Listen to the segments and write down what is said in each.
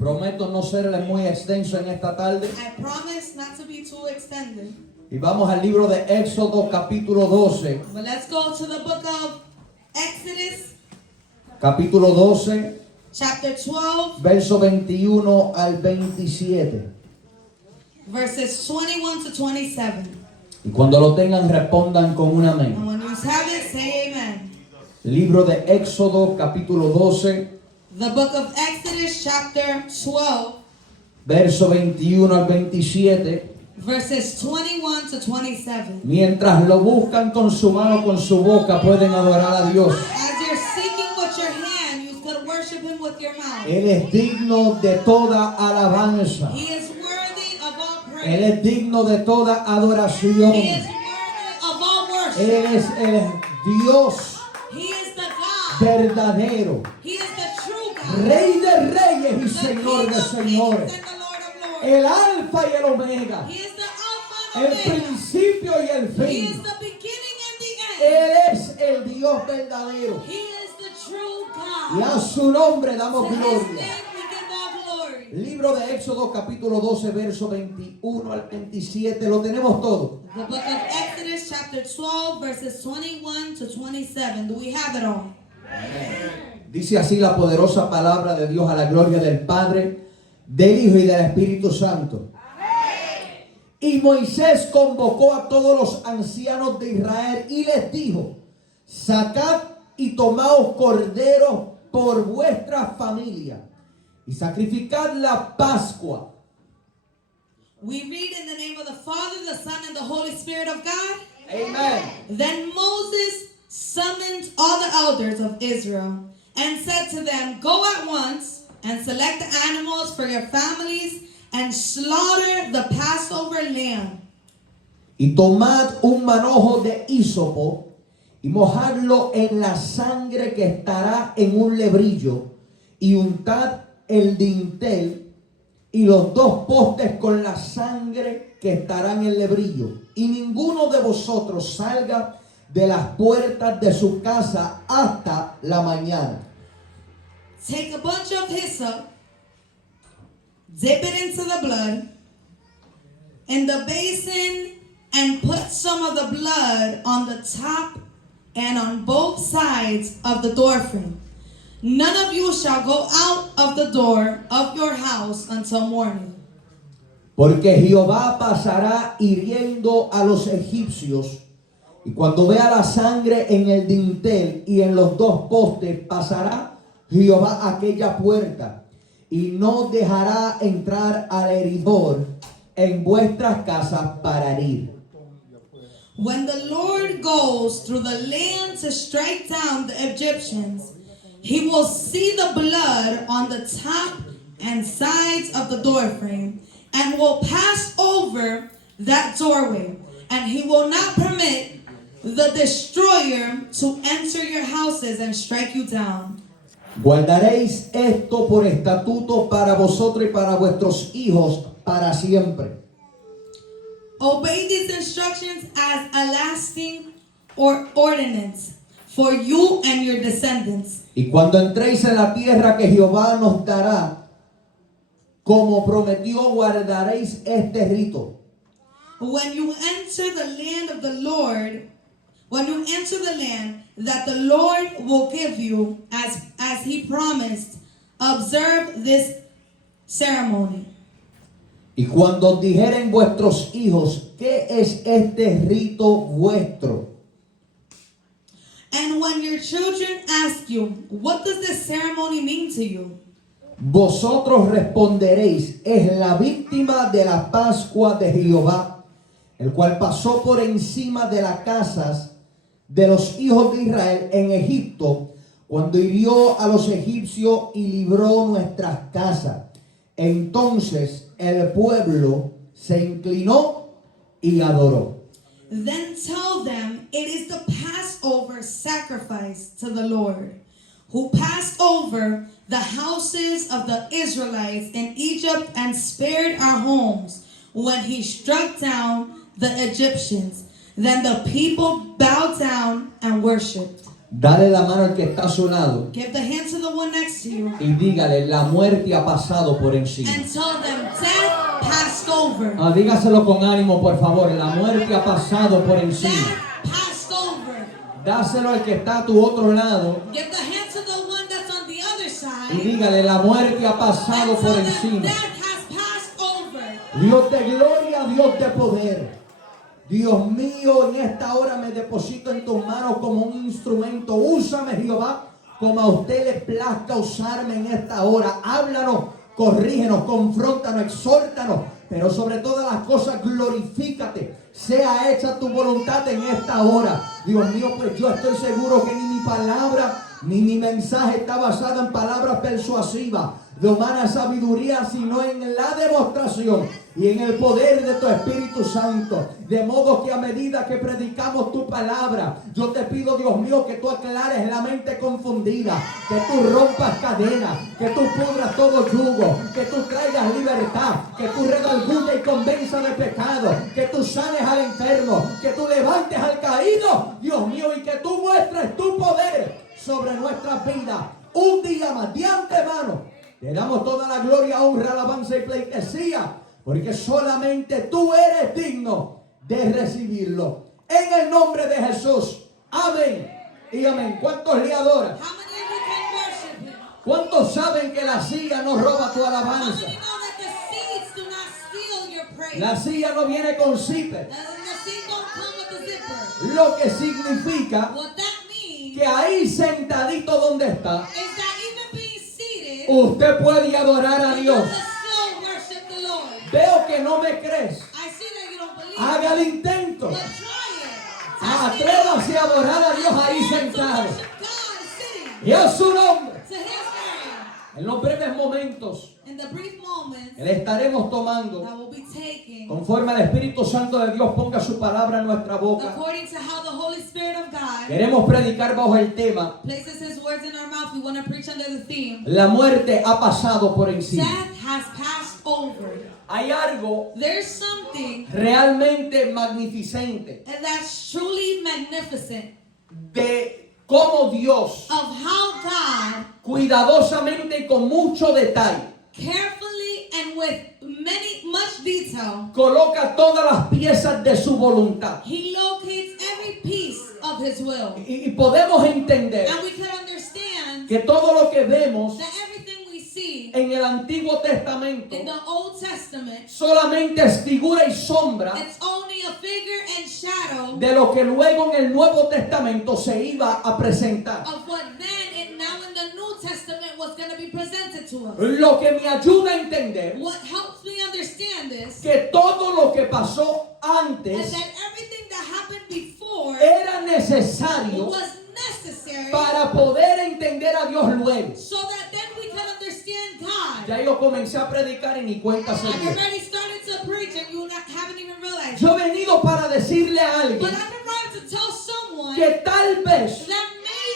Prometo no serle muy extenso en esta tarde. I promise not to be too extended. Y vamos al libro de Éxodo capítulo 12. But let's go to the book of Exodus, Capítulo 12, chapter 12, verso 21 al 27. verses 21 to 27. Y cuando lo tengan respondan con un amén. And when you have it, say amen. Libro de Éxodo capítulo 12, The book of Exodus, chapter 12, verso 21 al 27. verses 21 to 27. Mientras lo buscan con su mano, con su boca, pueden adorar a Dios. As you're seeking with your hand, you could worship him with your mouth. Él es digno de toda alabanza. He is worthy of all Él praise. es digno de toda adoración. He is worthy of all worship. Él es el Dios He is the God. verdadero, He is the true God. Rey de reyes y The Señor King de of señores, kings and the Lord of lords. el alfa y el omega, He is the Alpha el and Omega. principio y el He is fin. the beginning and the end. Él es el Dios verdadero. He is the true Y God. a su nombre damos To his gloria. name we give all glory. Libro de Éxodo capítulo 12, verso 21 al 27. Lo tenemos todo. The book of Exodus, chapter 12, verses 21 to 27. Do we have it all? Dice así la poderosa palabra de Dios, a la gloria del Padre, del Hijo y del Espíritu Santo. Y Moisés convocó a todos los ancianos de Israel y les dijo: sacad y tomaos corderos por vuestra familia y sacrificad la Pascua. We read in the name of the Father, the Son, and the Holy Spirit of God. Amen. Then Moses summoned all the elders of Israel and said to them, go at once and select the animals for your families and slaughter the Passover lamb. Y tomad un manojo de hisopo y mojadlo en la sangre que estará en un lebrillo, y untad el dintel y los dos postes con la sangre que estará en el lebrillo. Y ninguno de vosotros salga de las puertas de su casa hasta la mañana. Take a bunch of hyssop, dip it into the blood in the basin, and put some of the blood on the top and on both sides of the doorframe. None of you shall go out of the door of your house until morning. Porque Jehová pasará hiriendo a los egipcios, y cuando vea la sangre en el dintel y en los dos postes, pasará Jehová aquella puerta, y no dejará entrar al heridor en vuestras casas para herir. When the Lord goes through the land to strike down the Egyptians, he will see the blood on the top and sides of the doorframe and will pass over that doorway, and he will not permit the destroyer to enter your houses and strike you down. Guardaréis esto por estatuto para vosotros y para vuestros hijos para siempre. Obey these instructions as a lasting ordinance for you and your descendants. Y cuando entréis en la tierra que Jehová nos dará, como prometió, guardaréis este rito. When you enter the land of the Lord, when you enter the land that the Lord will give you as he promised, observe this ceremony. Y cuando dijeren vuestros hijos, ¿qué es este rito vuestro? And when your children ask you, what does this ceremony mean to you? Vosotros responderéis: es la víctima de la Pascua de Jehová, el cual pasó por encima de las casas de los hijos de Israel en Egipto, cuando hirió a los egipcios y libró nuestras casas. Entonces el pueblo se inclinó y adoró. Then tell them it is the Passover sacrifice to the Lord, who passed over the houses of the Israelites in Egypt and spared our homes when he struck down the Egyptians. Then the people bowed down and worshipped. Dale la mano al que está a su lado Give the hand to the one next to you. y dígale, la muerte ha pasado por encima. And tell them, death passed over. Dígaselo con ánimo, por favor. La muerte ha pasado por encima. Death passed over. Dáselo al que está a tu otro lado Give the hand to the one that's on the other y side. dígale, la muerte ha pasado And por tell them, encima. death has passed over. Dios de gloria, Dios de poder. Dios mío, en esta hora me deposito en tus manos como un instrumento. Úsame, Jehová, como a usted le plazca usarme en esta hora. Háblanos, corrígenos, confróntanos, exhórtanos, pero sobre todas las cosas glorifícate. Sea hecha tu voluntad en esta hora. Dios mío, pues yo estoy seguro que ni mi palabra ni mi mensaje está basado en palabras persuasivas de humana sabiduría, sino en la demostración y en el poder de tu Espíritu Santo. De modo que a medida que predicamos tu palabra, yo te pido, Dios mío, que tú aclares la mente confundida, que tú rompas cadenas, que tú pudras todo yugo, que tú traigas libertad, que tú redarguyas y convenzas de pecado, que tú sanes al enfermo, que tú levantes al caído, Dios mío, y que tú muestres tu poder sobre nuestras vidas. Un día más, de antemano, te damos toda la gloria, honra, alabanza y pleitesía, porque solamente tú eres digno de recibirlo. En el nombre de Jesús. Amén y amén. ¿Cuántos le adoran? How many of you can worship him? ¿Cuántos saben que la silla no roba tu How alabanza? many know that the seeds do not steal your praise? La silla no viene con zipper, The seed don't come with a zipper. lo que significa What that means que ahí sentadito donde está, is that even being seated, usted puede adorar a you Dios. can still worship the Lord. Veo que no me crees. I see that you don't believe. Haga el intento. But try it. Atrévase a adorar a Dios ahí sentado. Worship God sitting. Y es su nombre. To his name. En los breves momentos In the brief moments que le estaremos tomando, that will be taken conforme al Espíritu Santo de Dios ponga su palabra en nuestra boca, according to how the Holy Spirit of God queremos predicar bajo el tema: places his words in our mouth. We want to preach under the theme, la muerte ha pasado por encima. death has passed over. Hay algo There's something realmente magnificente that's truly magnificent de cómo Dios of how God cuidadosamente y con mucho detalle carefully and with much detail, coloca todas las piezas de su voluntad. he locates every piece of his will. Y podemos entender And we can understand que todo lo que vemos that everything we see en el Antiguo Testamento in the Old Testament, solamente es figura y sombra it's only a figure and shadow de lo que luego en el Nuevo Testamento se iba a presentar. of what then now in the New Testament was going to be presented to us. Lo que me ayuda a entender What helps me understand this que todo lo que pasó is antes that everything that happened before era necesario was necessary para poder entender a Dios luego. so that then we can understand God. Ya yo comencé a predicar y ni cuenta se I've dio. already started to preach and you haven't even realized. Yo he venido para decirle a But alguien I've arrived to tell someone que tal vez that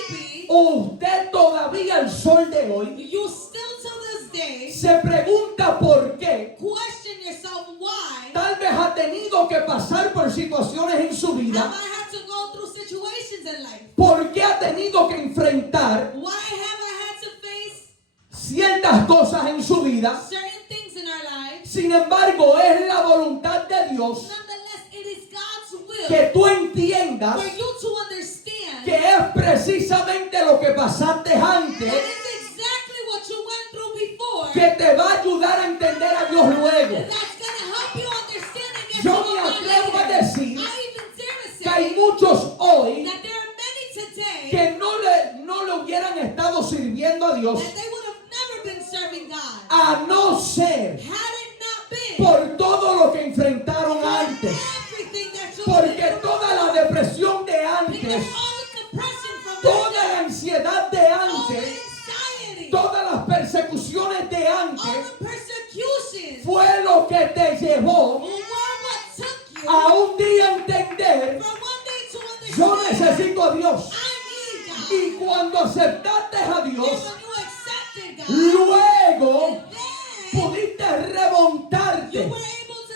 maybe usted todavía al sol de hoy you still to this day se pregunta por qué. question yourself why Tal vez ha tenido que pasar por situaciones en su have vida. I had to go through situations in life? ¿Por qué ha tenido que enfrentar Why have I had to face ciertas cosas en su vida? certain things in our lives? Sin embargo, es la voluntad de Dios Nonetheless, it is God's will que tú entiendas for you to understand que es precisamente lo que pasaste that antes it's exactly what you went through before que te va a ayudar a entender a Dios luego. that's going to help you understand and get Yo to me know God atrevo a later. decir I even dare to que hay say muchos hoy that there are many today que no le hubieran estado sirviendo a Dios that they would have never been serving God a no ser had it not been por todo lo que enfrentaron for antes. everything that you Porque went through toda la depresión de because antes, all the depression from toda that la ansiedad de day, all the antes, anxiety, todas las persecuciones de all antes, the persecutions fue lo que te llevó were what took you a un día entender: from one day to yo understand necesito a Dios. I need God. Y cuando aceptaste a And Dios, when you accepted God, luego and then pudiste you remontarte were able to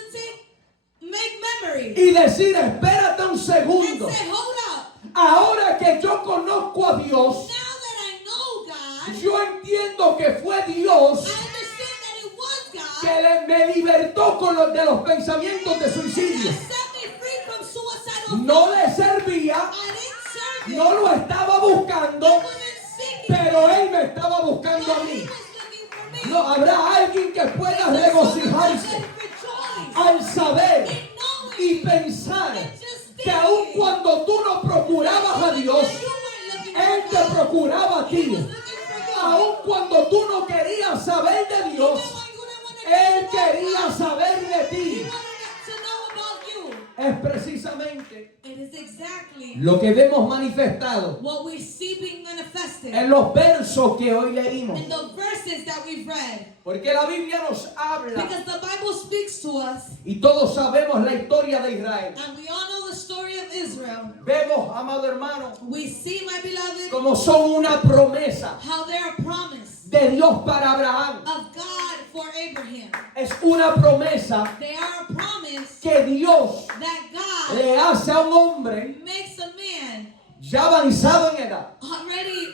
make memories y decir: espérate un and segundo, say, hold up, Ahora que yo conozco a Dios, now that I know God, yo entiendo que fue Dios I understand that it was God que me libertó de los pensamientos de suicidio. that set me free from suicidal No le servía, I didn't serve no lo estaba buscando, I wasn't seeking pero Él me estaba buscando a but mí. He was looking for me. No habrá alguien que pueda There's someone that regocijarse can rejoice al saber in knowing y pensar and just que aun thinking cuando tú no procurabas a Dios, that you weren't looking for Él te God, procuraba a He ti. was looking for you. Aun cuando tú no querías saber de Dios, Even when you didn't want to Él know quería God, saber de He ti. wanted to know about you. Es precisamente It is exactly lo que vemos manifestado what we see being manifested en los versos que hoy leímos. in the verses that we've read. Porque la Biblia nos habla Because the Bible speaks to us, y todos sabemos la historia de Israel. and we all know the story of Israel. Vemos, amado hermano, We see, my beloved, como son una promesa how they're a promise de Dios para Abraham. of God for Abraham. Es una promesa They are a promise que Dios that God le hace a un hombre makes a man ya avanzado en edad. already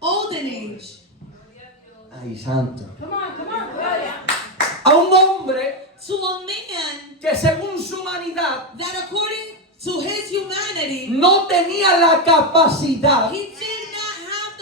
old in age. Ay, santo. Come on, Gloria. A un hombre To a man que según su humanidad that according to his humanity, no tenía la capacidad he did not have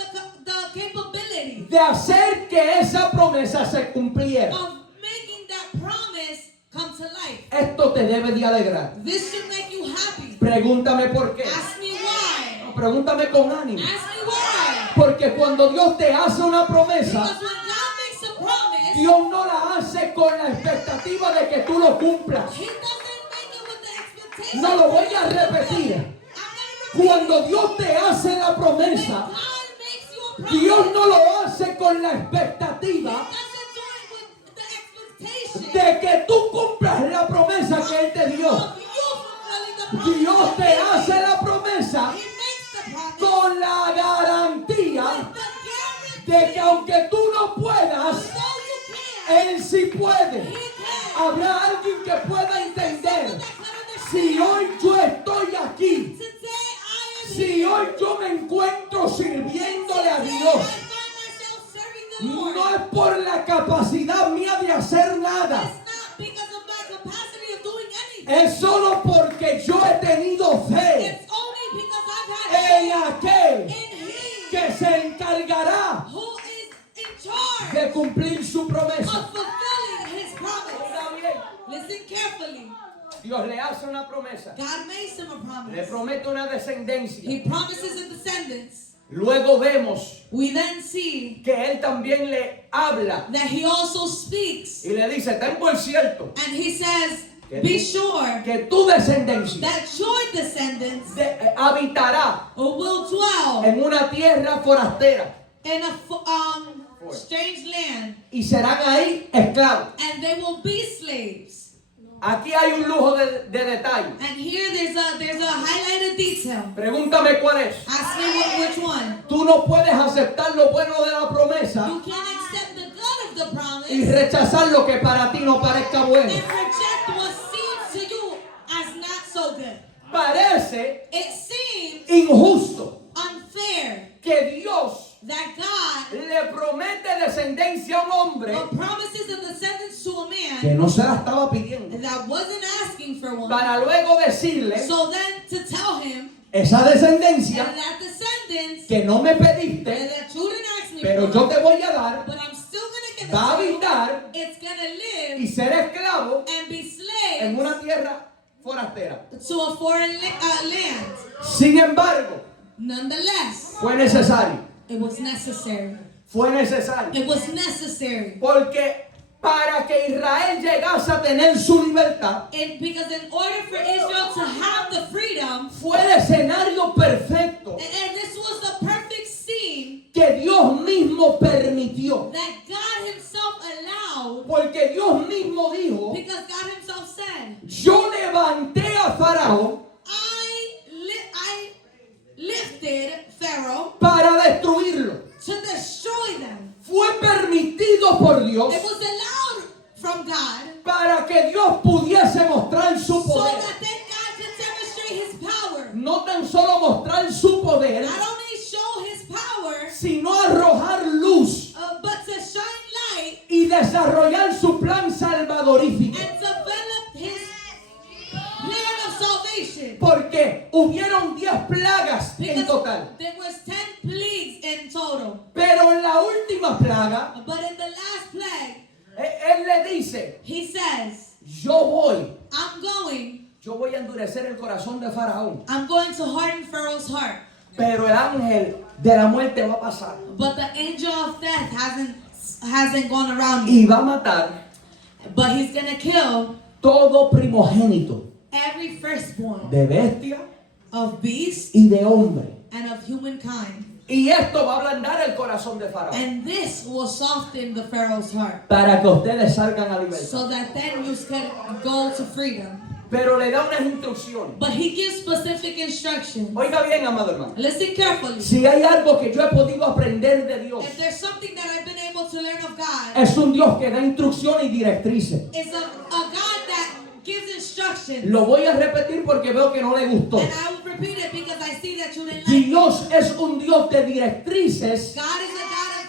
the capability de hacer que esa promesa se cumpliera. of making that promise come to life. Esto te debe de alegrar. This should make you happy. Pregúntame por qué. Ask me why. No, pregúntame con ánimo. Ask me why. Porque cuando Dios te hace una promesa, Because when God makes a promise, Dios no la hace con la expectativa de que tú lo cumplas. He doesn't make it with the expectation. No lo voy a repetir. I'm gonna repeat Cuando it. Dios te hace la When promesa, God makes you a promise, Dios no lo hace con la He expectativa doesn't do it with the expectation de que tú cumplas la promesa que Él te dio. of you fulfilling the promise. Dios te hace la promesa He makes the promise con la garantía with the guarantee de que aunque tú no puedas, so you can. Él sí puede. He can. Habrá alguien que pueda entender. Someone that can understand. Si hoy yo estoy aquí, Today I am si here. hoy yo me encuentro sirviéndole a Today Dios, I find myself serving the Lord. no es por la capacidad mía de hacer nada. It's not because of my capacity of doing anything. Es solo porque yo he tenido fe It's only because I've en had aquel faith in Him que se encargará who is in charge de cumplir su promesa. of fulfilling His promise. Oiga bien, Listen carefully. Dios le hace una promesa, God makes him a le promise. promete una descendencia. He promises a descendants. Luego vemos We then see que Él también le habla that He also speaks. y le dice, ten por cierto And He says, be sure que tu descendencia that your descendants habitará will dwell en una tierra forastera in a strange land. y serán ahí esclavos. And they will be slaves. Aquí hay un lujo de detalle. And here there's a highlighted detail. Pregúntame cuál es. Ask me which one. Tú no puedes aceptar lo bueno de la promesa You can't accept the good of the promise y rechazar lo que para ti no parezca bueno. and reject what seems to you as not so good. Parece It seems injusto unfair que Dios that God le promete descendencia a un hombre promises a descendants to a que man no se la estaba pidiendo that wasn't asking for one. para luego decirle So then to tell him esa descendencia and that descendants que no me pediste, that you didn't ask me pero for, yo te voy a dar, but I'm still going to give va a it to you. habitar It's going to live y ser esclavo and be en slaves una tierra forastera. to a foreign land. Sin embargo, Nonetheless, fue necesario. it was necessary. Fue necesario. It was necessary. Porque para que Israel llegase a tener su libertad, Because in order for Israel to have the freedom, fue el escenario perfecto and this was the perfect scene que Dios mismo permitió. that God Himself allowed, Porque Dios mismo dijo, because God Himself said, yo levanté a Faraón I lifted Pharaoh para destruirlo. to destroy them. Fue permitido por Dios It was allowed from God para que Dios pudiese mostrar su so poder. that then God could demonstrate His power. No tan solo mostrar su poder, not only show his power, sino arrojar luz but to shine light y desarrollar su plan salvadorífico. and develop his plan of salvation. Porque hubieron 10 plagas en total. There was 10 plagues in total. Pero en la última plaga, But in the last plague, él le dice, he says, yo voy a endurecer el corazón de Faraón. I'm going to harden Pharaoh's heart. Pero el ángel de la muerte va a pasar. But the angel of death hasn't gone around Y yet. va a matar But he's going to kill todo primogénito every firstborn de bestia of beast y de hombre. and of humankind. Y esto va a ablandar el corazón de Faraón. And this will soften the Pharaoh's heart. Para que ustedes salgan a libertad. So that then you can go to freedom. Pero le da unas instrucciones. But he gives specific instructions. Oiga bien, amado hermano. Listen carefully. Si hay algo que yo he podido aprender de Dios, If there's something that I've been able to learn of God, es un Dios que da instrucciones y directrices. it's a God that gives instructions. Lo voy a repetir porque veo que no le gustó. And I will repeat it because I see that you didn't like it. Dios es un Dios de directrices God is a God of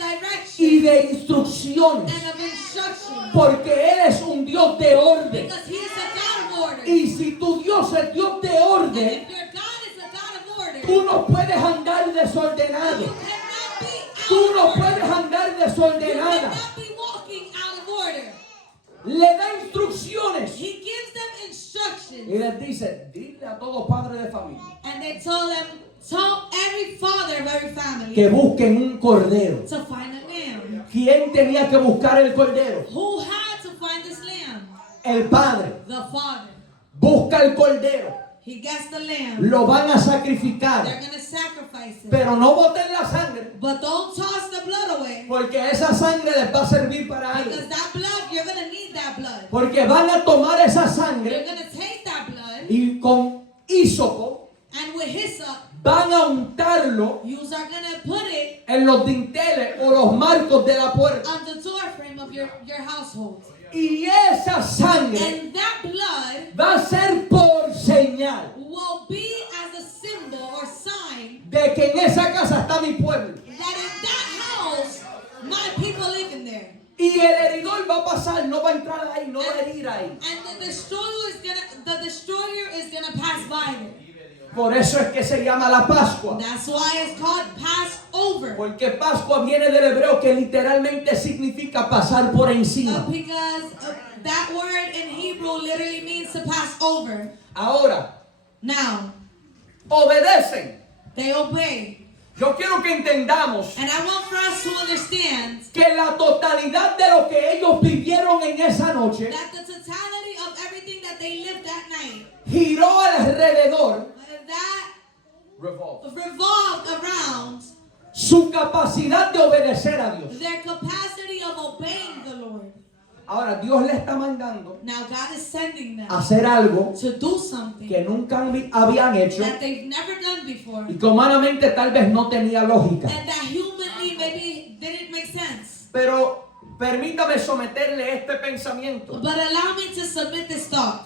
y direction de instrucciones. and of instruction. Porque Él es un Dios de orden. Because he is a God of order. Y si tu Dios es Dios de And orden, if your God is a God of order, tú no puedes andar desordenado. you cannot be out Tú of no order. puedes andar You desordenada. cannot be walking out of order. Le da instrucciones He gives them y instructions. les dice, dile a todo padre de familia And they tell every father of every family que busquen un cordero. to find a lamb. ¿Quién tenía que buscar el cordero? Who had to find this lamb? El padre. The father. Busca el cordero. He gets the lamb. Lo van a They're sacrificar. going to sacrifice it. Pero no boten la sangre. But don't toss the blood away. Porque esa sangre les va a servir para algo. Because that blood, you're going to need that blood. Porque van a tomar esa You're sangre going to take that blood y con hísopo and with hyssop, van a untarlo you are going to put it en los dinteles o los marcos de la puerta. on the door frame of your household. Y esa sangre And that blood va a ser por señal will be as a symbol or sign de que en esa casa está mi pueblo. that in that house, my people live in there. Y el heridor va a pasar, no va a entrar ahí, no va a herir ahí. And the destroyer is gonna pass by there. Por eso es que se llama la Pascua. That's why it's called Passover. Porque Pascua viene del hebreo que literalmente significa pasar por encima. Because that word in Hebrew literally means to pass over. Ahora, Now, obedecen. they obey. Yo quiero que entendamos And I want for us to understand que la totalidad de lo que ellos vivieron en esa noche that the totality of everything that they lived that night, giró alrededor that revolve, revolved around su capacidad de obedecer a Dios. their capacity of obeying the Lord. Ahora Dios le está mandando Now God is sending them a hacer algo to do something que nunca habían hecho that they've never done before, y que humanamente tal vez no tenía lógica. and that humanly maybe didn't make sense. Pero permítame someterle este pensamiento. But allow me to submit this thought.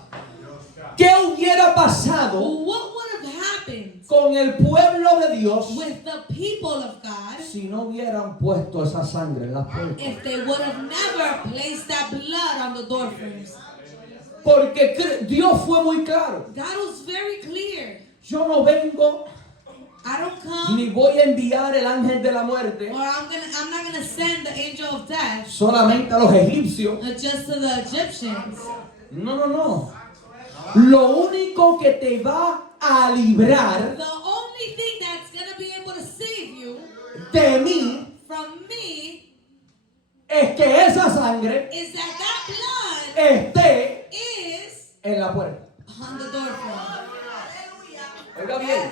¿Qué hubiera pasado What would have happened con el pueblo de Dios with the people of God si no hubieran puesto esa sangre en las puertas? if they would have never placed that blood on the door frames? Porque Dios fue muy claro. God was very clear. Yo no vengo I don't come, ni voy a enviar el ángel de la muerte or I'm not gonna send the angel of death solamente a los egipcios. just to the Egyptians. No, no, no. Lo único que te va a librar The only thing that's gonna be able to save you de mí from me es que esa sangre is that blood esté is en la puerta. on the door frame. Oiga bien.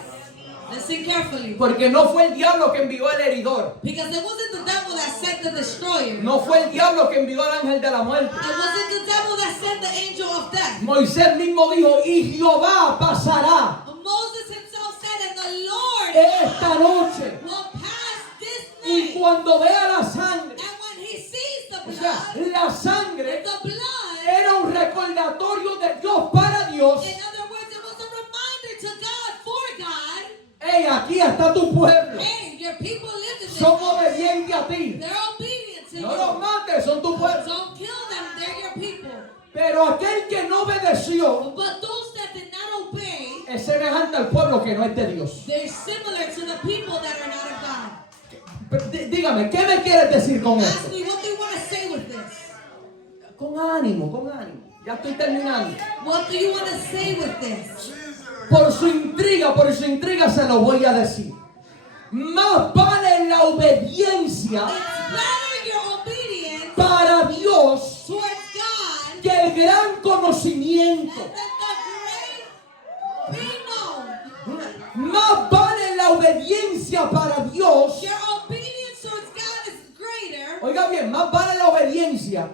Listen carefully. Porque no fue el diablo que envió el heridor. Because it wasn't the devil that sent the destroyer. No fue el diablo que envió al ángel de la muerte. It wasn't the devil that sent the angel of death. Moisés mismo dijo, y Jehová pasará Moses himself said, and the Lord esta noche. will pass this Y night. cuando vea la sangre, And when he sees the o sea, blood, la sangre the blood, era un recordatorio de Dios para Dios in other words, it was a reminder to God, for God, está tu pueblo. Hey, your people live in this Son house. obedientes a ti. They're obedient to No you. los mates, son tu pueblo. Don't kill them, they're your people. Pero aquel que no obedeció But those that did not obey, es semejante al pueblo que no es de Dios. they're similar to the people that are not of God. Pero dígame, ¿qué me quieres decir con Ask esto? me, what do you want to say with this? Con ánimo, con ánimo. Ya estoy terminando. What do you want to say with this? Por su intriga se lo voy a decir. Más vale la obediencia It's better your obedience para Dios towards God que el gran conocimiento. than the great being known. Más vale la obediencia para Dios. Your obedience towards God is greater. Oiga bien, más vale la obediencia.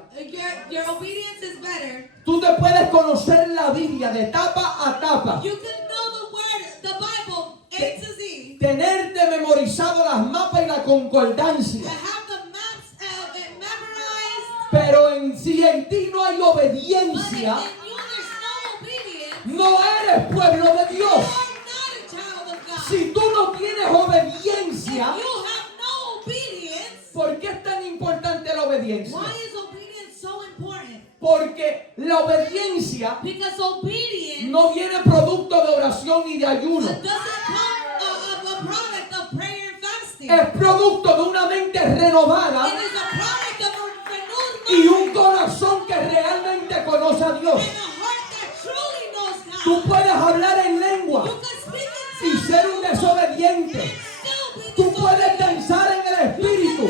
Your obedience is better. Tú te puedes conocer la Biblia de tapa a tapa. You can know the word, the Bible, A to Z. Tenerte memorizado las mapas y la concordancia. I have the maps memorized. Pero si en ti no hay But obediencia, in you there's no obedience. no eres pueblo de You Dios. are not a child of God. Si tú no tienes If obediencia, you have no obedience, ¿por qué es tan importante la obediencia? why is obedience so important? Porque la obediencia Because obedience no viene producto de oración y de ayuno. doesn't come of a product of prayer and fasting. Es producto de una mente renovada It is a product of a renewed y un mind corazón que realmente conoce a Dios. and a heart that truly knows God. Tú puedes hablar en lengua You can speak y in ser un tongues desobediente. and still be Tú puedes disobedient. danzar en el espíritu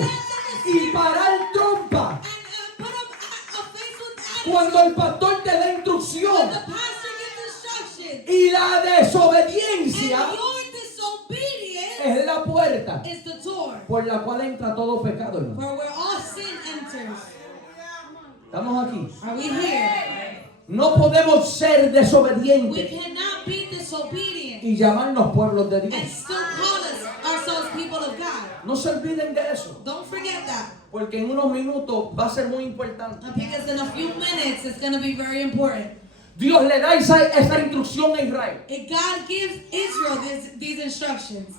y parar trompa And put a face with cuando attitude. el pastor te da When instrucción. the pastor gives instructions Y la and desobediencia your disobedience es la puerta is the door por la cual entra todo pecado, hermano. where all sin enters. Estamos aquí. Are we here? No podemos ser We desobedientes cannot be disobedient y llamarnos pueblos de and Dios. still call ourselves people of God. No se olviden de eso, Don't forget that. porque en unos minutos va a ser muy importante. Because in a few minutes it's going to be very important. Dios le da esa instrucción a Israel. If God gives Israel these instructions,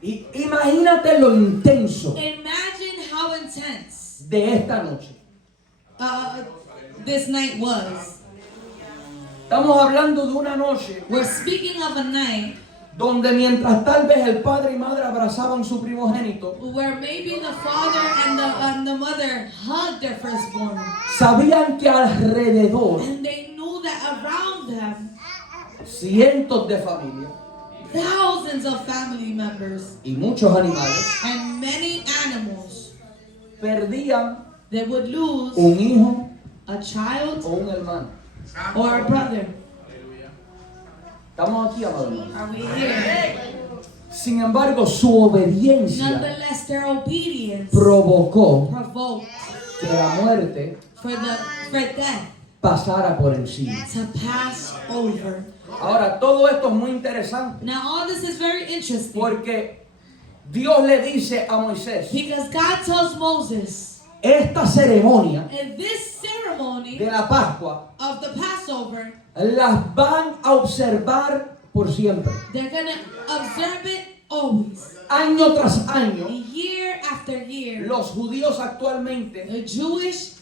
Y imagínate lo intenso imagine how intense de esta noche. this night was. Estamos hablando de una noche We're speaking of a night donde mientras tal vez el padre y madre abrazaban su primogénito, where maybe the father and the mother hugged their firstborn, sabían que alrededor and they knew that around them cientos de familias thousands of family members y muchos animales and many animals, perdían they would lose un hijo a child o un hermano. or a brother. Estamos aquí, amados hermanos. Are we here? Sin embargo, su obediencia Nonetheless, their obedience provocó provoked que la muerte for death pasara por encima. to pass over. Ahora, todo esto es muy interesante Now, all this is very interesting porque Dios le dice a Moisés, because God tells Moses, esta ceremonia in this ceremony de la Pascua of the Passover, las van a observar por siempre, they're going to observe it always, año tras año. year after year. Los judíos actualmente The Jewish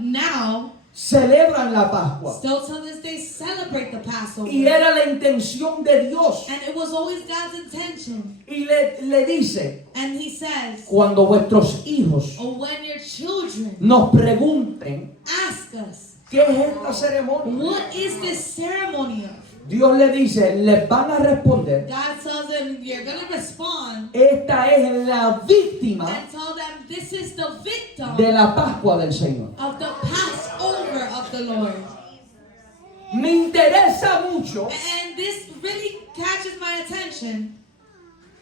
now, celebran la Pascua still to this day, celebrate the Passover. y era la intención de Dios. And it was always God's intention. Y le dice, And he says, cuando vuestros hijos when your children nos pregunten ask us, qué es esta ceremonia, what is this ceremony of? Dios le dice, les van a responder, God tells them, you're going to respond esta es la víctima and tell them this is the victim de la Pascua del Señor. of the Passover of the Lord. Me interesa mucho And this really catches my attention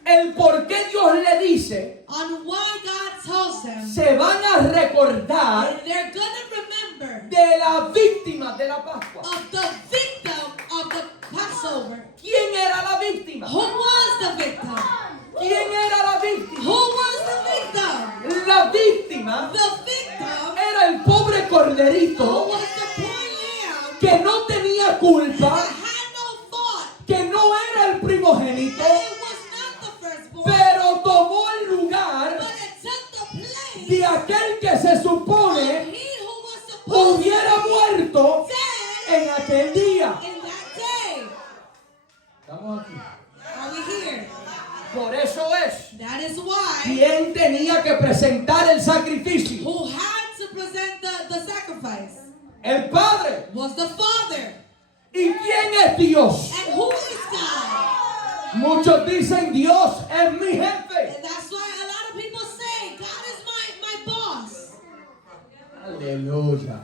el por qué Dios le dice, on why God tells them se van a recordar they're going to remember de la víctima de la Pascua. of the victim of the Passover. ¿Quién era la víctima? Who was the victim? ¿Quién era la víctima? Who was the victim? La víctima The victim era el pobre corderito was the poor lamb que no tenía culpa, that had no fault. que no era el primogénito, And it was not the cierto said en aquel día. in that day. Estamos aquí. Are we here? Por eso es. That is why ¿Quién tenía que presentar el sacrificio? who had to present the sacrifice El Padre. was the Father. ¿Y quién es Dios? And who is God? Muchos dicen Dios es mi jefe. And that's why a lot of people say God is my boss. Aleluya.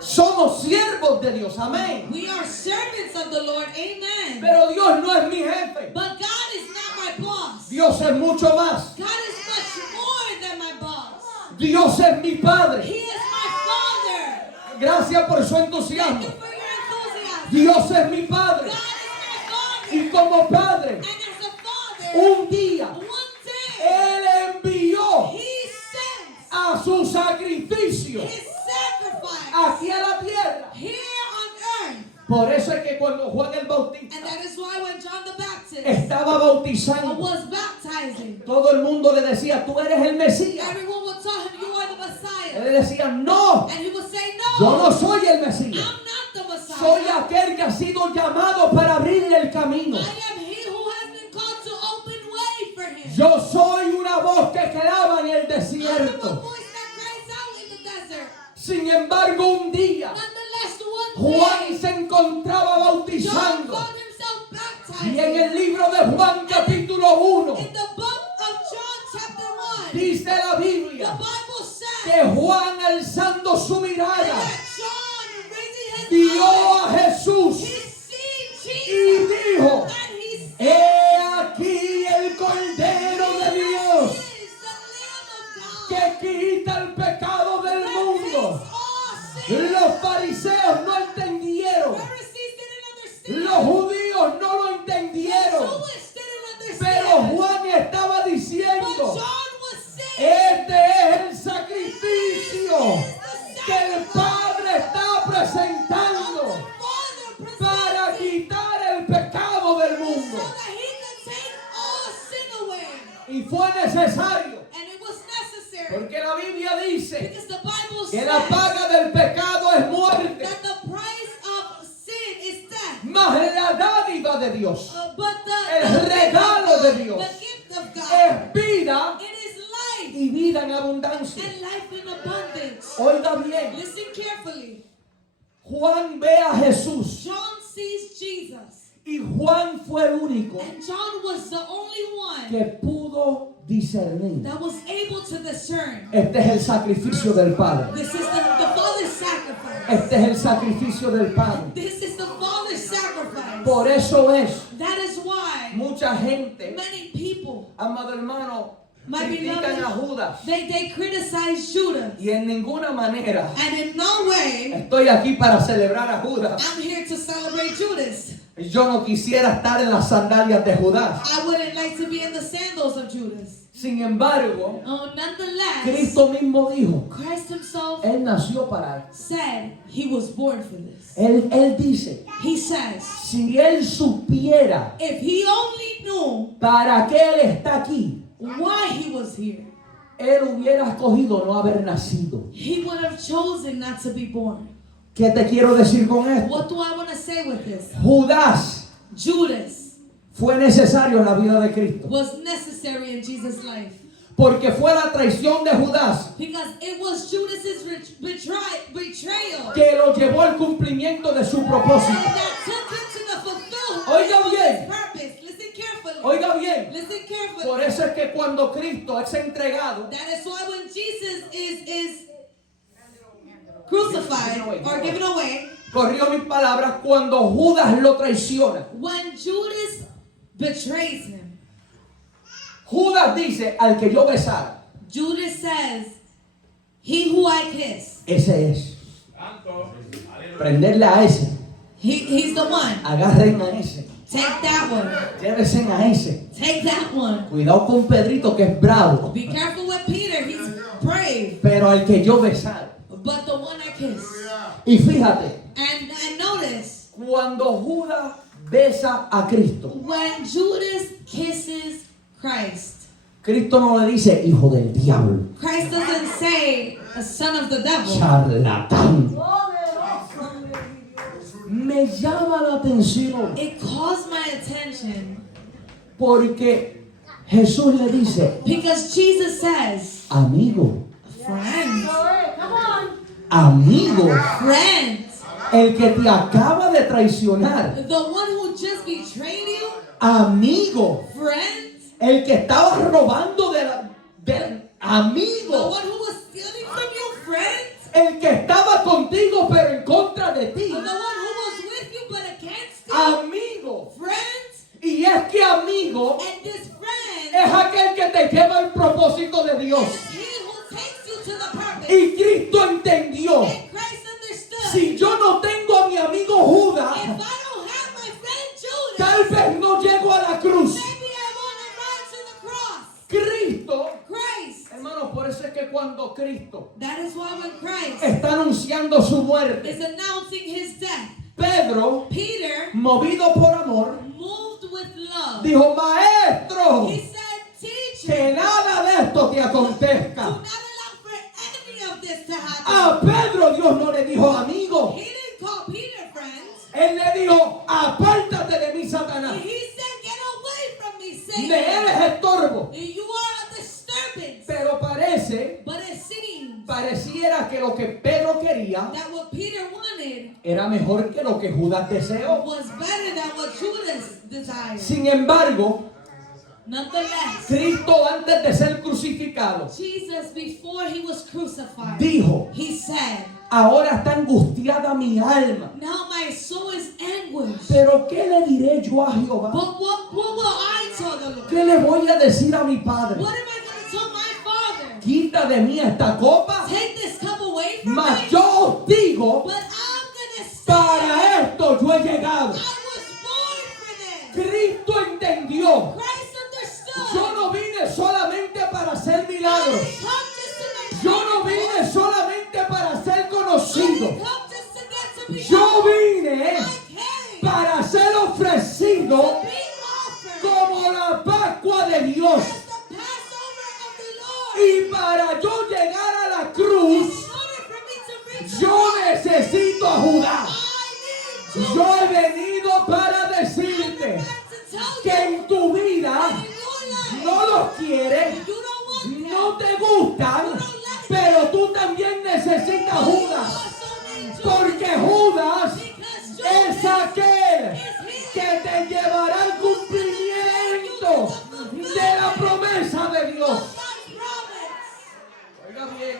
Somos siervos de Dios, amén. We are servants of the Lord, amen. Pero Dios no es mi jefe. But God is not my boss. Dios es mucho más. God is much more than my boss. Dios es mi Padre. He is my Father. Gracias por su Thank entusiasmo. you for your enthusiasm. Dios es mi Padre. God is my Father. Y como Padre, And as a Father, un día one day, Él envió He sends a su sacrificio His sacrifice aquí a la tierra. here on earth. Por eso es que cuando Juan el Bautista And that is why when John the Baptist estaba bautizando, was baptizing, todo el mundo le decía, tú eres el Mesías. everyone would tell him, you are the Él Messiah. le decía, no, And he would say, yo no no, soy el I'm Mesías. not the Messiah. Soy aquel que ha sido llamado para abrirle el camino. I am he who has been called to open way for him. Yo soy una voz que clama en el I am a desierto. voice that cries out in the desert. Sin embargo, un día Nonetheless, one Juan day, se encontraba John bautizando. found himself Y en baptizing. el libro de Juan capítulo 1 In the book of John chapter 1, dice la the Biblia Bible says que Juan alzando su mirada that John raising his vio eyes, a Jesús he seen y Jesus, dijo, and he said, he aquí el Cordero de Dios "He is the Lamb of God que quita el pecado del that mundo. takes all sin." Los fariseos no entendieron. Pharisees didn't Los understand. judíos no lo The entendieron. Jewish didn't Pero understand. Juan estaba But diciendo, John was saying, este es el sacrificio que el Padre está presentando para quitar el pecado del so mundo. that he could take all sin away. Y fue necesario, And it was necessary. porque la Biblia dice Because the Bible que la says paga del pecado es muerte, that the price of sin is death. mas la dádiva de Dios But El regalo de Dios the gift of God, es vida it is life y vida en abundancia. and life in abundance. Oiga bien, Listen carefully. Juan ve a Jesús John sees Jesus. y Juan fue el único And John was the only one que pudo discernir. that was able to discern. Este es el sacrificio del Padre. This is the Father's sacrifice. Este es el sacrificio del Padre. This is the Father's sacrifice. Por eso es, That is why mucha gente, many people, amado hermano, my critican a beloved, Judas. they criticize Judas. Y en ninguna manera And in no way estoy aquí para celebrar a Judas. I'm here to celebrate Judas. Yo no quisiera estar en las sandalias de Judas. I wouldn't like to be in the sandals of Judas. Sin embargo, Oh, nonetheless, Cristo mismo dijo, Christ himself Él nació para esto. said he was born for this. Él dice, He says, si Él supiera if he only knew para qué Él está aquí, why he was here, Él hubiera escogido no haber nacido. he would have chosen not to be born. ¿Qué te quiero decir con esto? What do I want to say with this? Judas Judas fue necesario en la vida de Cristo. was necessary in Jesus' life. Porque fue la traición de Judas Because it was Judas's betrayal que lo llevó al cumplimiento de su propósito. that took him to the fulfillment Oiga of bien. his purpose. Listen carefully. Oiga bien, Listen carefully. por eso es que cuando Cristo es entregado, That is why when Jesus is crucified or given away, corrió mis palabras, cuando Judas lo traiciona, when Judas betrays him, Judas dice, al que yo besara, Judas says, he who I kiss, ese es. Prenderle a ese, he's the one. agarren a ese, Take that one. llévesen a ese. Take that one. Cuidado con Pedrito que es bravo, Be careful with Peter, he's brave. pero al que yo besara. But the one I kiss. Y fíjate, And notice, cuando Judas besa a Cristo, when Judas kisses Christ, Cristo no le dice hijo del diablo. Christ doesn't say, a son of the devil. Charlatán. Me llama la atención It caused my attention porque Jesús le dice, because Jesus says, amigo, friends, amigo, friends, el que te acaba de traicionar, the one who just betrayed you, amigo, friends, el que estaba robando the amigo, one who was stealing from you, friends, el que estaba contigo pero en contra de ti, the one who was with you but against you, amigo. friends, Y es que amigo and this friend es aquel que te lleva al propósito de Dios. is he who takes you to the purpose. Y Cristo entendió, And Christ understood. si yo no tengo a mi amigo Judas, If I don't have my friend Judas, tal vez no llego a la cruz. maybe I won't run to the cross. Cristo, Christ. hermanos, por eso es que cuando Cristo That is why when Christ está anunciando su muerte, is announcing his death, Pedro, Peter, movido por amor, moved with love, dijo, maestro, he said, teacher, que nada de esto te do acontezca. not allow for any of this to happen. A Pedro Dios no le dijo amigo. He didn't call Peter friends. Él le dijo, apártate de mí, Satanás. He said, get away from me, Me eres Satan. estorbo. You are a disturbance. Pero But it seems pareciera que lo que Pedro quería that what Peter wanted era mejor que lo que Judas deseó. was better than what Judas desired. Sin embargo, Nonetheless, Cristo antes de ser crucificado Jesus, before he was crucified, dijo, he said, ahora está angustiada mi alma. now my soul is anguished. Pero ¿qué le diré yo a Jehová? But what will I tell the Lord? ¿Qué le voy a decir a mi padre? What am I going to tell my Father? Quita de mí esta copa, Take this cup away from mas me. yo os digo, But I'm going to say, para esto yo he llegado. I was born for this. Cristo entendió. Christ understood. Yo no vine solamente para hacer I milagros. didn't come just to make Yo no vine solamente para ser I conocido. didn't come just to get to be Yo known. vine I came para ser ofrecido to be offered como la Pascua de Dios. as the Passover of the Lord. Y para yo llegar a la In cruz, order for me to reach the yo Lord, necesito a Judá. I need you. Yo he venido para decirte que en tu vida no los quieres, no te gustan, pero tú también necesitas Judas. Porque Judas es aquel que te llevará al cumplimiento de la promesa de Dios. Oiga bien,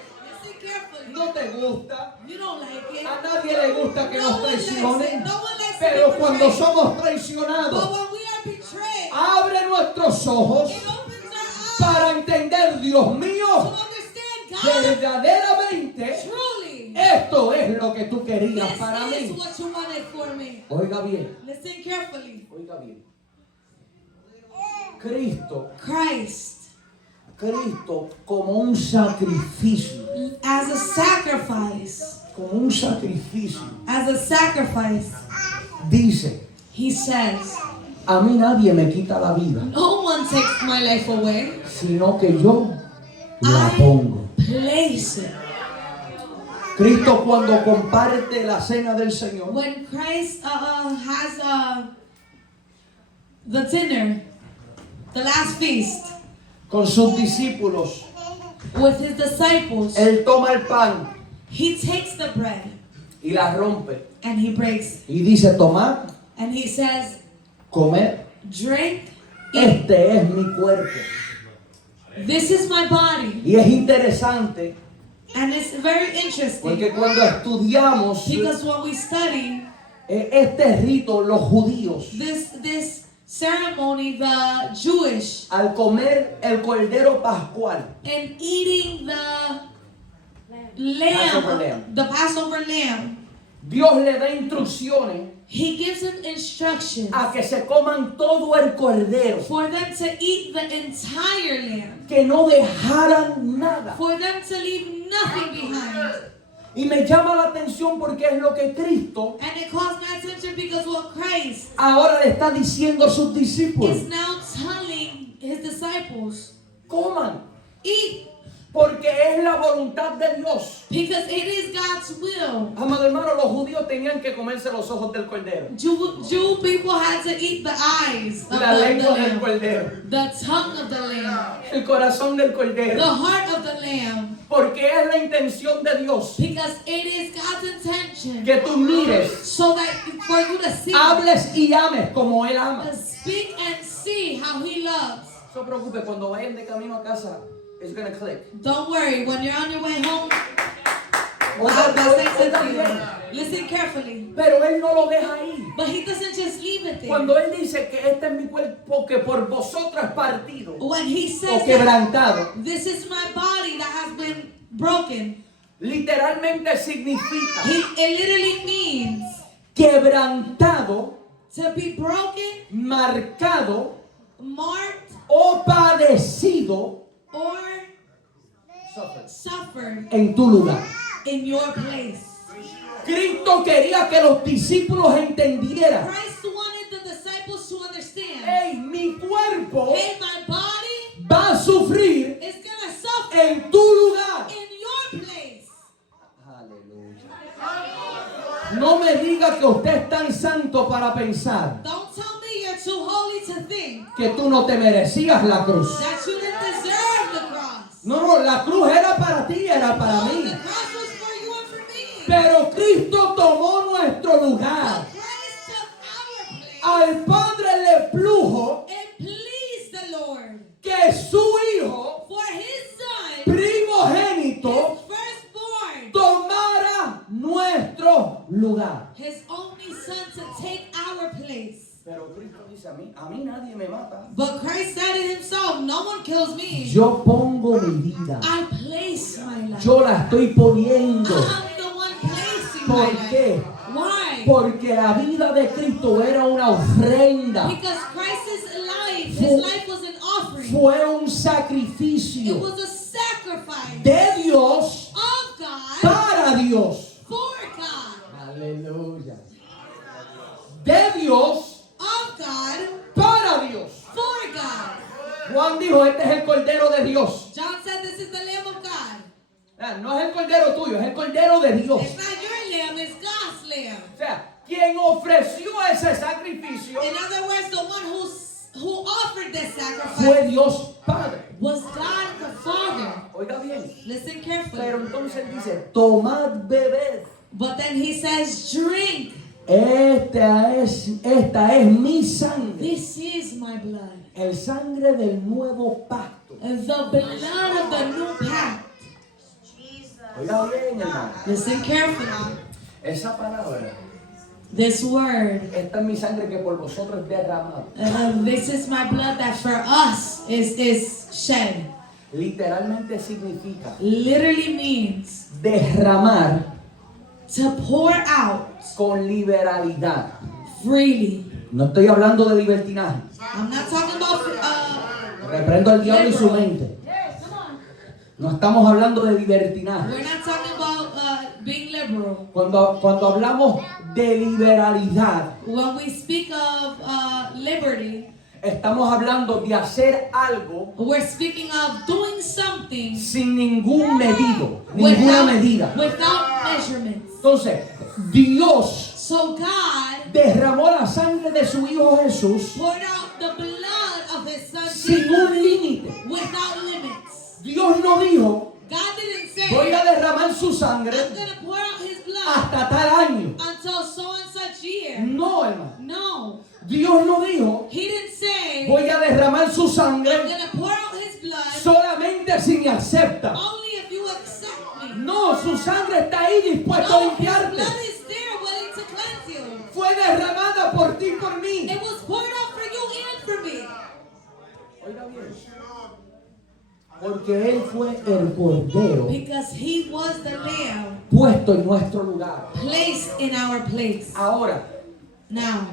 no te gusta. A nadie le gusta que nos traicionen. Pero cuando somos traicionados, abre nuestros ojos para entender, Dios mío, verdaderamente esto es lo que tú querías para mí. Oiga bien, Listen carefully. oiga bien. Cristo como un sacrificio, As a sacrifice, dice, he says, a mí nadie me quita la vida, no one takes my life away. sino que yo la pongo. Place it. Cristo cuando comparte la cena del Señor, When Christ has the dinner, the last feast, con sus discípulos, with his disciples, Él toma el pan he takes the bread y la rompe. and he breaks Y dice, tomad, and he says, comed, drink, eat. este es mi cuerpo. This is my body. Y es interesante And it's very interesting porque cuando estudiamos because when we study este rito, los judíos, this ceremony, the Jewish, al comer el cordero pascual, and eating the Passover lamb. lamb, the Passover lamb, Dios le da instrucciones he gives them instructions a que se coman todo el cordero, for them to eat the entire lamb, que no dejaran nada. for them to leave nothing behind. Y me llama la atención porque es lo que Cristo And it calls my attention because what Christ ahora le está diciendo a sus discípulos: is now telling his disciples, coman, eat, Porque es la voluntad de Dios. Because it is God's will. Amado hermano, los judíos tenían que comerse los ojos del cordero. Jew people had to eat the eyes of La the lengua del lamb, cordero. the tongue of the lamb, El corazón del the cordero. heart of the lamb. Porque es la intención de Dios Because it is God's intention que tú mires, so that for you to see, hables y ames como Él ama. to speak and see how He loves. No se preocupe, cuando vayan de camino a casa, it's gonna click. Don't worry, when you're on your way home, Oiga, God will say oiga something. bien. Listen carefully. Pero Él no lo deja ahí. But He doesn't just leave it there. Cuando Él dice que este es mi cuerpo que por vosotros es partido When He o says that quebrantado, this is my body that has been broken, literalmente significa it literally means quebrantado, to be broken, marcado marked, o padecido or suffered en tu lugar. in your place. Cristo quería que los discípulos entendieran: Christ wanted the disciples to understand, hey, mi cuerpo hey, my body va a sufrir is gonna suffer en tu lugar. in your place. Aleluya. No me diga que usted es tan santo para pensar Don't tell me you're too holy to think que tú no te merecías la cruz. that you didn't deserve the cross. No, la cruz era para ti, era para No, mí. the cross was for you and for me. Pero Cristo tomó nuestro lugar. But Christ took our place. Al Padre le plujo It pleased the Lord que su Hijo for His Son, primogénito His firstborn, tomara nuestro lugar. His only Son, to take our place. Pero Cristo dice: a mí nadie me mata. But Christ said it Himself, no one kills me. Yo pongo mi vida. I place my life. Yo la estoy poniendo. I'm the one placing my ¿Por life. qué? Why? Porque la vida de Cristo era una ofrenda. Because Christ's life, Fu- His life was an offering. Fue un It sacrificio was a sacrifice de Dios of God para Dios. for God. Aleluya. De Dios Of God para Dios. for God. Juan dijo: este es el Cordero de Dios. John said this is the Lamb of God. No es el Cordero tuyo, es el Cordero de Dios. It's not your lamb, it's God's lamb. O sea, quien ofreció ese sacrificio In other words, the one who offered this fue sacrifice Dios Padre. was God the Father. Oiga bien. Listen carefully. Pero entonces dice: tomad, bebed. But then He says, drink. Esta es mi sangre. This is my blood. El sangre del nuevo pacto. The blood of the new pact. Oiga bien, hermano. Listen carefully. Esa palabra: This word, esta es mi sangre que por vosotros es derramada. this is my blood that for us is shed. Literalmente significa Literally means derramar to pour out con liberalidad. freely. No estoy hablando de libertinaje. I'm not talking about Reprendo al diablo y su mente. No estamos hablando de libertinaje. we're not talking about being liberal. Cuando hablamos de liberalidad, When we speak of liberty, estamos hablando de hacer algo we're speaking of doing something sin ningún medido, ninguna medida. without measurements. Entonces, Dios So God derramó la sangre de su Hijo Jesús poured out the blood of His Son sin un Jesus límite. without limits. Dios no dijo: God didn't say, voy a derramar su sangre I'm going to pour out His blood hasta tal año. until so and such year. No, hermano. No, Dios no dijo: He didn't say, voy a derramar su I'm sangre going to pour out His blood solamente si me acepta. only if you accept me. No, su sangre está ahí dispuesta a No, His limpiarte. blood is there willing to cleanse you. Fue derramada por ti y por mí. It was poured out for you and for me. Oiga bien. Porque Él fue el Cordero Because He was the Lamb puesto en nuestro lugar. placed in our place. Ahora, Now,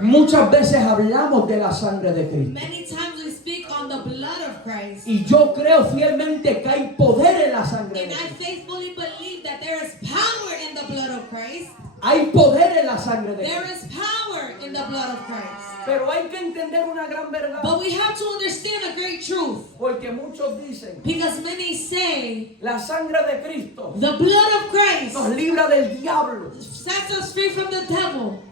muchas veces hablamos de la sangre de Cristo. many times we speak on the blood of Christ. Y yo creo fielmente que hay poder en la sangre And de I Cristo. faithfully believe that there is power in the blood of Christ. Hay poder en la sangre de There Cristo. is power in the blood of Christ. Pero hay que entender una gran verdad. But we have to understand a great truth. Porque muchos dicen, Because many say la sangre de Cristo the blood of Christ nos libra del diablo. sets us free from the devil.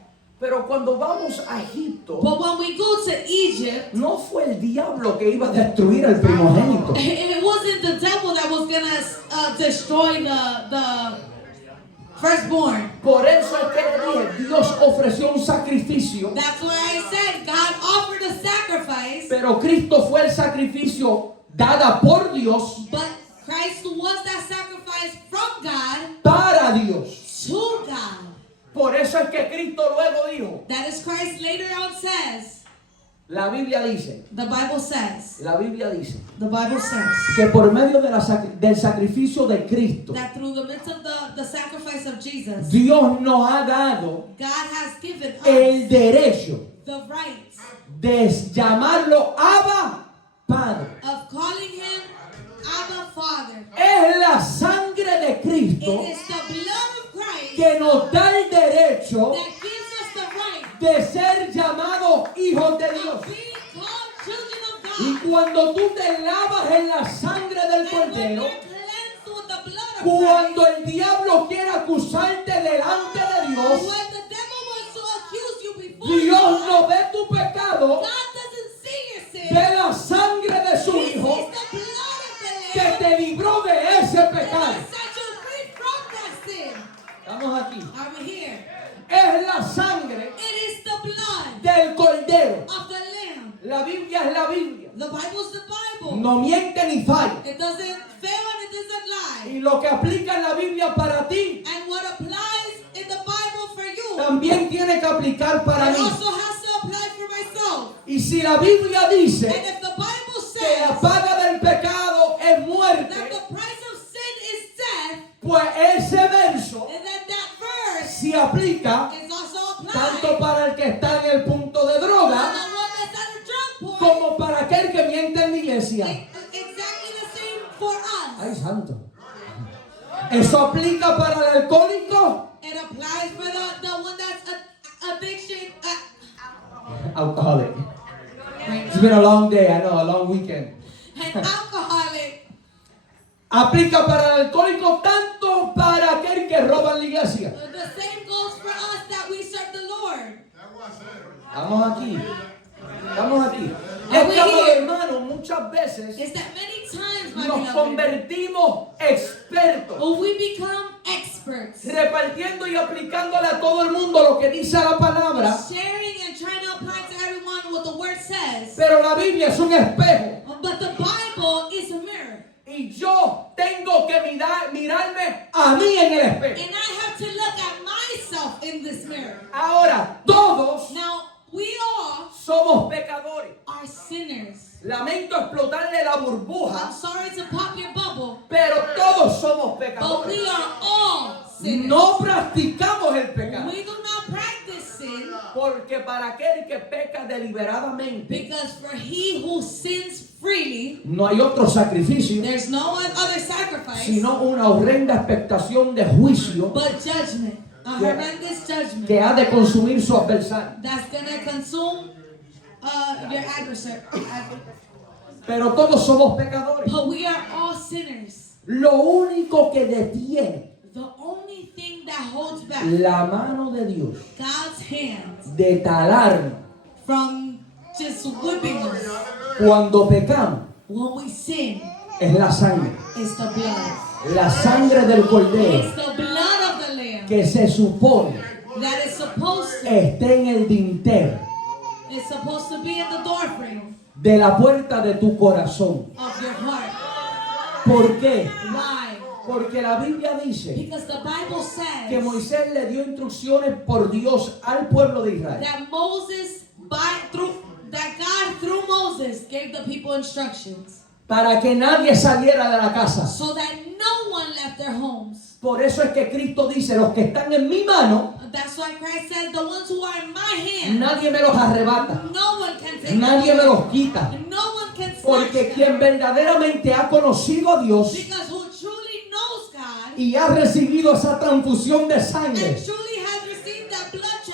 Pero cuando vamos a Egipto, But when we go to Egypt, no fue el diablo que iba a destruir al primogénito. it wasn't the devil that was gonna destroy the firstborn. Por eso es que le dije, Dios ofreció un sacrificio, That's why I said God offered a sacrifice, pero Cristo fue el sacrificio dada por Dios but Christ was that sacrifice from God para Dios. to God. Por eso es que Cristo luego dijo, That is Christ later on says, la Biblia dice, the Bible says, que por medio de del sacrificio de Cristo, that through the midst of the sacrifice of Jesus, Dios nos ha dado God has given us el derecho the right de llamarlo Abba Padre. of calling him Abba Father. Es la sangre de Cristo It is the blood of Christ que nos da el derecho that gives us the right de ser llamados hijos de Dios. of being called children of Y God. cuando tú te lavas en la sangre del And when Cordero, we're cleansed with the blood of cuando Christ, el diablo quiere acusarte delante de Dios, when the devil wants to accuse you before Dios God, no ve tu pecado, God doesn't see your sin. ve la sangre de su He sees Hijo the blood of the que Lamb te libró de ese that pecado. has set you free from that sin. Estamos aquí. Are we here? Es la sangre It is the blood del Cordero. of the Lamb. La Biblia es la Biblia. The Bible's the Bible. No miente ni falla. It doesn't fail and it doesn't lie. Y lo que aplica en la Biblia para ti, And what applies in the Bible for you, también tiene que aplicar para it mí. also has to apply for myself. Y si la Biblia dice And if the Bible que la says paga del pecado es that muerte, the price of sin is death, pues ese verso and then that verse se aplica is also applied tanto para el que está en el punto de to droga the one that's at a drug point. como para aquel que miente en la iglesia. Exactly the same for us. Ay, santo. Eso aplica para el alcohólico, It applies for the one that's addiction. alcoholic. It's been a long day, I know, a long weekend. An alcoholic. Aplica para el alcohólico tanto para aquel que roba en la iglesia. The same goes for us that we serve the Lord. Estamos aquí. Estamos aquí. Are Es we que, amado here? hermano, muchas veces Is that many times, my nos beloved, convertimos expertos, we become experts, repartiendo y aplicándole a todo el mundo lo que dice la palabra. sharing and trying to apply to everyone what the word says. Pero la Biblia es un espejo. But the Bible is a mirror. Y yo tengo que mirarme a mí en el espejo. And I have to look at myself in this mirror. Ahora, todos Now, we all somos pecadores. are sinners. Lamento explotarle la I'm burbuja, sorry to pop your bubble, pero todos somos but pecadores. we are all sinners. No practicamos el pecado. We do not practice sin, Porque para aquel que peca deliberadamente, because for he who sins freely, no hay otro sacrificio, there's no other sacrifice sino una horrenda expectación de juicio but judgment, a horrendous judgment que ha de consumir su adversario. that's gonna consume your adversary. Pero todos somos pecadores. But we are all sinners. Lo único que detiene The only thing that holds back la mano de Dios God's hand de talarnos from just whipping us cuando pecamos when we sin es la sangre. is the blood. La sangre del Cordero It's the blood of the Lamb que se supone that is supposed to esté en el dintel It's supposed to be in the doorframe de la puerta de tu corazón. of your heart. ¿Por qué? Why? Porque la Biblia dice Because the Bible que says Moisés le dio instrucciones por Dios al pueblo de Israel that that God through Moses gave the people instructions para que nadie saliera de la casa. so that no one left their homes. Por eso es que Cristo dice, los que están en mi mano, That's why Christ says the ones who are in my hand, nadie me los arrebata, no one can take nadie them me away. los quita. No one can snatch Porque them. quien verdaderamente ha conocido a Dios Because who truly knows God y ha recibido esa transfusión de and sangre, truly has received that blood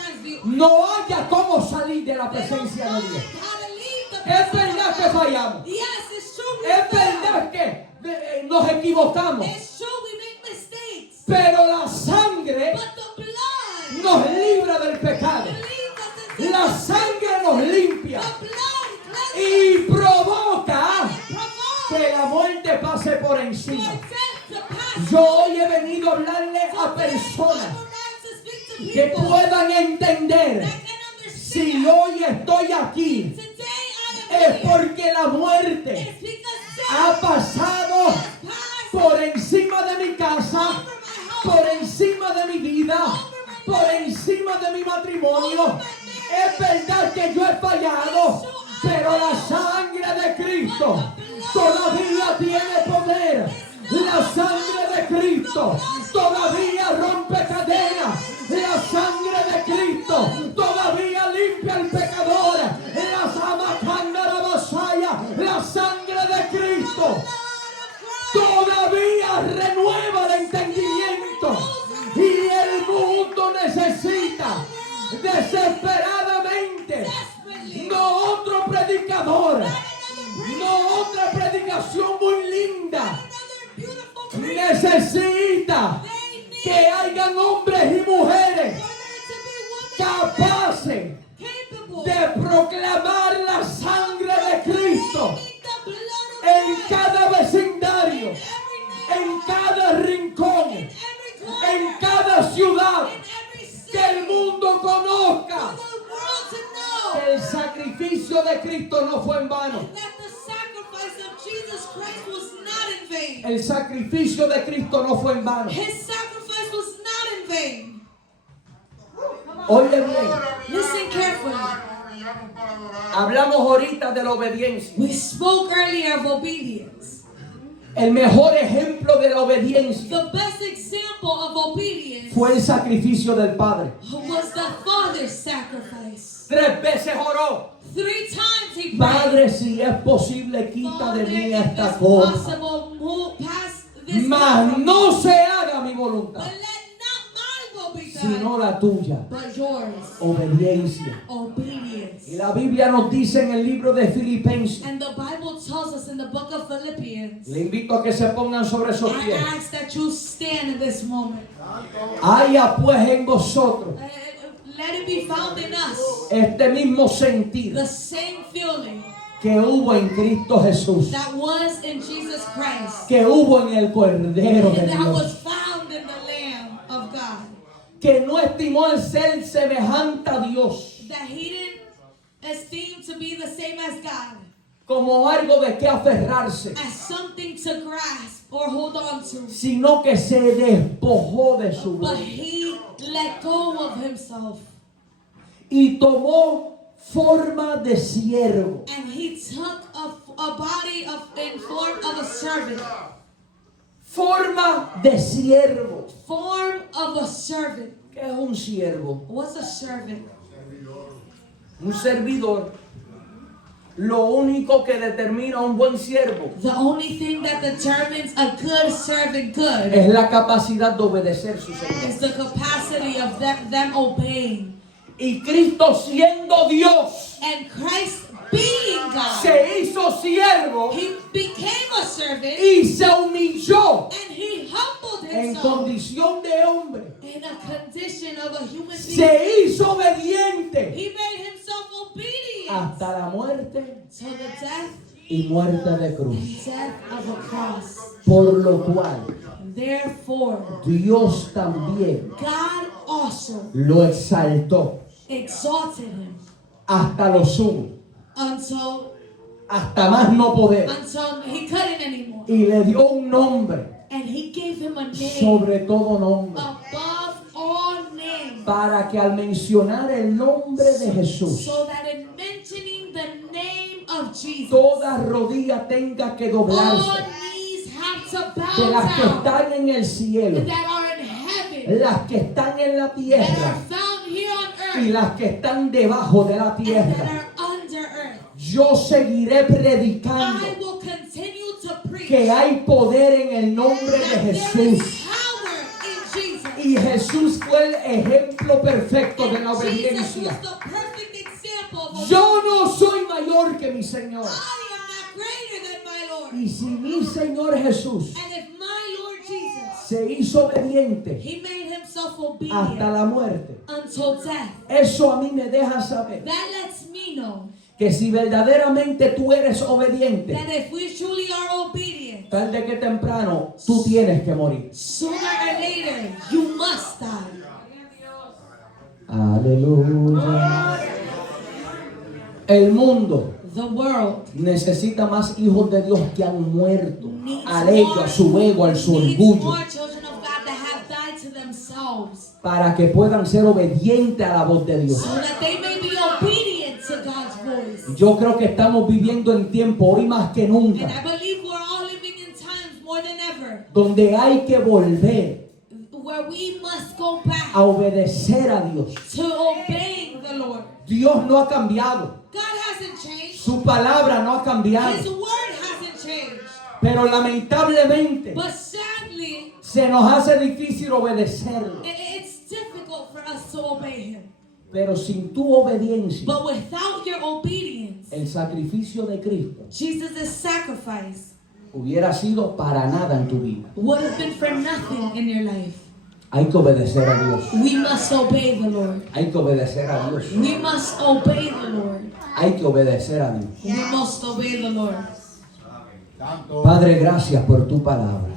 no haya cómo salir de la They don't presencia de Dios. find how to leave the Es presence verdad of que God. fallamos. Yes, it's true. We Es fail. verdad que nos equivocamos. It's true. We make mistakes. Pero la sangre But the blood nos libra del pecado. leads us into La sangre nos limpia the blood cleanses y provoca and provides que la muerte pase por for encima. death to pass. Yo hoy he venido a hablarle a Today, personas I arise to speak to que people puedan entender that can understand. si hoy estoy aquí Today I am es here. porque la muerte It's because ha death pasado has passed por encima de mi casa, over my por house. encima de mi vida, por encima de mi matrimonio. Es verdad que yo he fallado, pero la sangre de Cristo todavía tiene poder. La sangre de Cristo todavía rompe cadenas. La sangre de Cristo todavía limpia al pecador. La samacanda vasalla. La sangre de Cristo todavía renueva el entendimiento. Y el mundo necesita desesperadamente no otro predicador, no otra predicación muy linda. Necesita que hayan hombres y mujeres capaces de proclamar la sangre de Cristo en cada vecindario, en cada rincón, en cada ciudad, que el mundo conozca que el sacrificio de Cristo no fue en vano. El sacrificio de Cristo no fue en vano. His sacrifice was not in vain. Oye bien, Listen carefully. hablamos ahorita de la obediencia. We spoke earlier of obedience. El mejor ejemplo de la obediencia The best example of obedience fue el sacrificio del Padre. was the Father's sacrifice. 3 veces oró: 3 times he prayed. Padre, si es posible, quita de Father, mí if esta it's copa, possible, move past this mas cup. no se haga mi But voluntad, let not my will be done, sino la tuya. but yours. Obediencia. Obedience. Y la Biblia nos dice en el libro de Filipenses, And the Bible tells us in the book of Philippians, le invito a que se pongan sobre sus I pies. ask that you stand in this moment. Haya pues en vosotros Let it be found in us este mismo sentir the same feeling que hubo en Cristo Jesús, that was in Jesus Christ, que hubo en el Cordero de and that was Dios, found in the Lamb of God. que no estimó el ser semejante a Dios That he didn't esteem to be the same as God, como algo de que aferrarse, as something to grasp or hold on to, sino que se despojó de su but gloria he let go of himself y tomó forma de siervo. and he took a body in form of a servant. Forma de siervo. Form of a servant. ¿Qué es un siervo? What's a servant? Un servidor. Lo único que determina un buen siervo The only thing that determines a good servant good es la capacidad de obedecer su Señor. is the capacity of them obeying. Y Cristo, siendo Dios, And Christ being God, se hizo siervo he became a servant y se humilló and he humbled en himself condición de hombre. in a condition of a human being. Se hizo obediente He made himself obedient hasta la muerte to the death y muerte de cruz. and death of a cross. Por lo cual Therefore, Dios también God also lo exaltó exalted him hasta lo sumo, until hasta más no poder, he couldn't anymore. y le dio un nombre And he gave him a name sobre todo nombre, above all names, para que al mencionar el nombre de Jesús, so that in mentioning the name of Jesus, toda rodilla tenga que all doblarse, knees have to de bow las que down, están en el cielo, that are in heaven, las que están en la that are tierra found here on y earth, las que están debajo de la and that tierra. are under earth. Yo seguiré predicando I will continue to preach que hay poder en el nombre de that there Jesús is power in Jesus, Y Jesús fue el ejemplo perfecto de la And Jesus was obediencia. the perfect example of Yo no soy mayor que mi Señor. I am not greater than my Lord. Y si mi Señor Jesús And if my Lord Jesus, se hizo obediente he made himself hasta obedient la muerte, until death, eso a mí me deja saber that lets me know que si verdaderamente tú eres obediente, that if we truly are obedient, tarde que temprano tú tienes que morir. sooner or later you must die. Aleluya. El mundo The world necesita más hijos de Dios que han muerto needs al ego, a su ego, a su needs orgullo, more children of God that have died to themselves para que puedan ser obedientes a la voz de Dios. so that they may be obedient to God's voice. Yo creo que estamos viviendo en tiempo hoy más que And nunca, I believe we're all living in times more than ever donde hay que volver where we must go back a obedecer a Dios. to obeying the Lord. Dios no ha cambiado, God hasn't changed. su palabra no ha His cambiado, word hasn't changed. pero lamentablemente But sadly, se nos hace difícil obedecerlo. it's difficult for us to obey him. Pero sin tu obediencia, But without your obedience, el sacrificio de Cristo Jesus' sacrifice hubiera sido para nada en tu vida. would have been for nothing in your life. Hay que obedecer a Dios. We must obey the Lord. Hay que obedecer a Dios. We must obey the Lord. Hay que obedecer a Dios. We must obey the Lord. Padre, gracias por tu palabra.